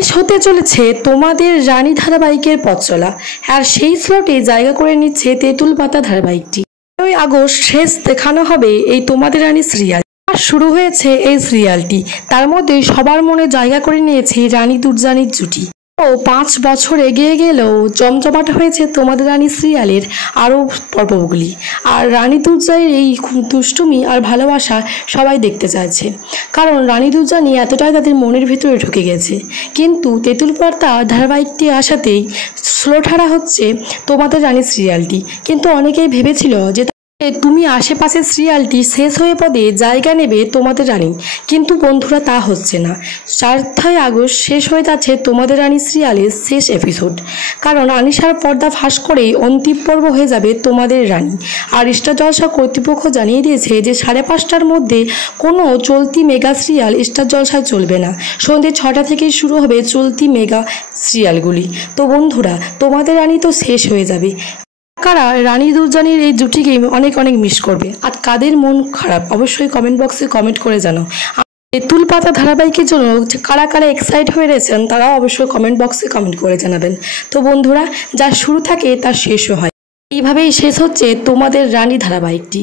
শেষ হতে চলেছে তোমাদের রানী ধারাবাহিকের পথ চলা, আর সেই স্লটে জায়গা করে নিচ্ছে তেঁতুল পাতা ধারাবাহিকটি। 9ই আগস্ট শেষ দেখানো হবে এই তোমাদের রানী সিরিয়াল। শুরু হয়েছে এই সিরিয়ালটি, তার মধ্যে সবার মনে জায়গা করে নিয়েছে রানী দুর্জানির জুটি। 5 বছর এগিয়ে গেলেও জমজমাট হয়েছে তোমাদের রানী সিরিয়ালের আরও পর্বগুলি। আর রানী দুর্জানির এই দুষ্টুমি আর ভালোবাসা সবাই দেখতে চাইছে, কারণ রানী দুর্জানি এতটাই তাদের মনের ভিতরে ঢুকে গেছে। কিন্তু তেঁতুল পাতা ধারাবাহিকটি আসাতেই স্লোঠারা হচ্ছে তোমাদের রানী সিরিয়ালটি। কিন্তু অনেকেই ভেবেছিল যে তুমি আশেপাশের সিরিয়ালটি শেষ হয়ে পদে জায়গা নেবে তোমাদের রানী, কিন্তু বন্ধুরা তা হচ্ছে না। 4ই আগস্ট শেষ হয়ে যাচ্ছে তোমাদের রানী সিরিয়ালের শেষ এপিসোড, কারণ আনিশার পর্দা ফাঁস করেই অন্তিম পর্ব হয়ে যাবে তোমাদের রানী। আর স্টার জলসা কর্তৃপক্ষ জানিয়ে দিয়েছে যে 5:30টার মধ্যে কোনো চলতি মেগা সিরিয়াল স্টার জলসায় চলবে না। সন্ধ্যে 6টা থেকেই শুরু হবে চলতি মেগা সিরিয়ালগুলি। তো বন্ধুরা, তোমাদের রানী তো শেষ হয়ে যাবে। কারা রানী দুর্জানির এই জুটিকে অনেক অনেক মিস করবে, আর কাদের মন খারাপ অবশ্যই কমেন্ট বক্সে কমেন্ট করে জানাও। তেঁতুল পাতা ধারাবাহিকের জন্য কারা কারা এক্সাইট হয়ে রয়েছেন তারাও অবশ্যই কমেন্ট বক্সে কমেন্ট করে জানাবেন। তো বন্ধুরা, যা শুরু থাকে তার শেষও হয়, এইভাবেই শেষ হচ্ছে তোমাদের রানী ধারাবাহিকটি।